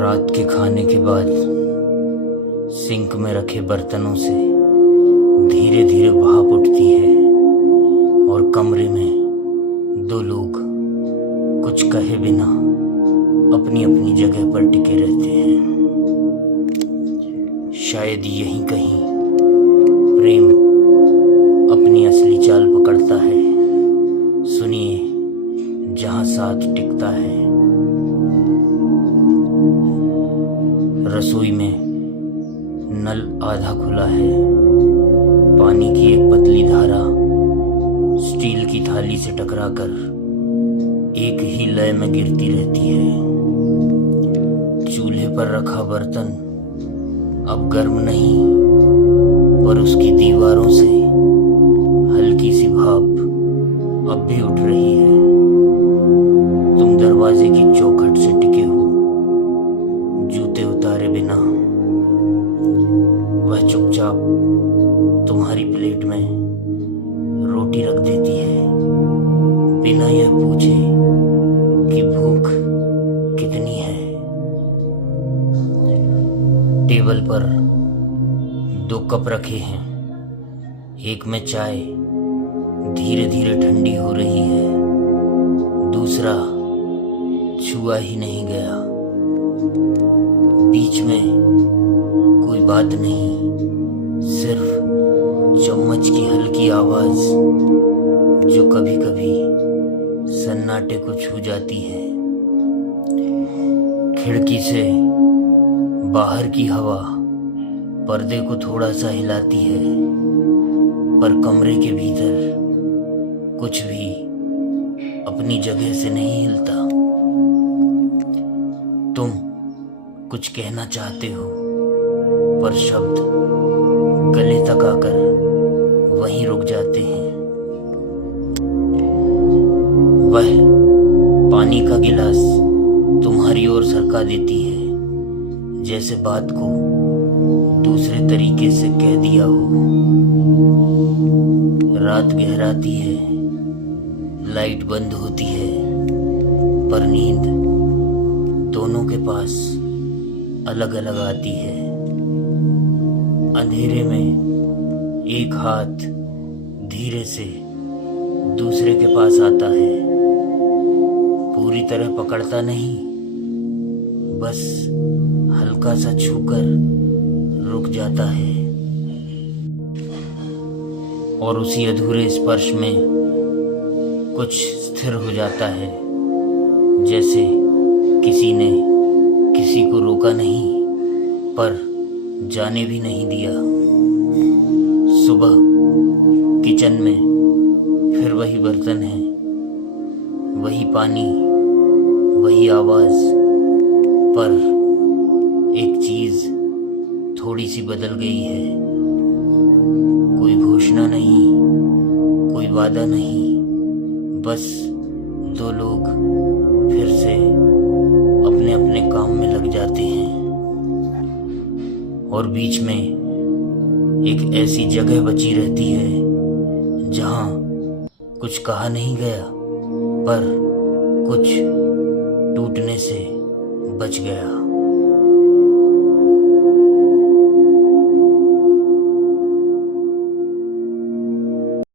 रात के खाने के बाद सिंक में रखे बर्तनों से धीरे धीरे भाप उठती है और कमरे में दो लोग कुछ कहे बिना अपनी अपनी जगह पर टिके रहते हैं। शायद यहीं कहीं प्रेम अपनी असली चाल पकड़ता है। सुनिए, जहां साथ टिकता है। रसोई में नल आधा खुला है। पानी की एक पतली धारा स्टील की थाली से टकराकर एक ही लय में गिरती रहती है। चूल्हे पर रखा बर्तन अब गर्म नहीं, पर उसकी दीवारों से हल्की सी भाप अब भी उठ रही है। तुम दरवाजे की चौखट से टिके हो, जूते उतारे बिना। वह चुपचाप तुम्हारी प्लेट में रोटी रख देती है, बिना यह पूछे कि भूख कितनी है। टेबल पर 2 कप रखे हैं। एक में चाय धीरे धीरे ठंडी हो रही है, दूसरा छुआ ही नहीं गया। बीच में कोई बात नहीं, सिर्फ चम्मच की हल्की आवाज जो कभी कभी सन्नाटे को छू जाती है। खिड़की से बाहर की हवा पर्दे को थोड़ा सा हिलाती है, पर कमरे के भीतर कुछ भी अपनी जगह से नहीं हिलता। तुम कुछ कहना चाहते हो, पर शब्द गले तक आकर वहीं रुक जाते हैं। वह पानी का गिलास तुम्हारी ओर सरका देती है, जैसे बात को दूसरे तरीके से कह दिया हो। रात गहराती है, लाइट बंद होती है, पर नींद दोनों के पास अलग अलग आती है। अंधेरे में एक हाथ धीरे से दूसरे के पास आता है, पूरी तरह पकड़ता नहीं, बस हल्का सा छूकर रुक जाता है। और उसी अधूरे स्पर्श में कुछ स्थिर हो जाता है, जैसे किसी ने किसी को रोका नहीं, पर जाने भी नहीं दिया। सुबह किचन में फिर वही बर्तन है, वही पानी, वही आवाज, पर एक चीज थोड़ी सी बदल गई है। कोई घोषणा नहीं, कोई वादा नहीं, बस 2 लोग फिर से अपने अपने काम में लग जाते हैं। और बीच में एक ऐसी जगह बची रहती है जहां कुछ कहा नहीं गया, पर कुछ टूटने से बच गया।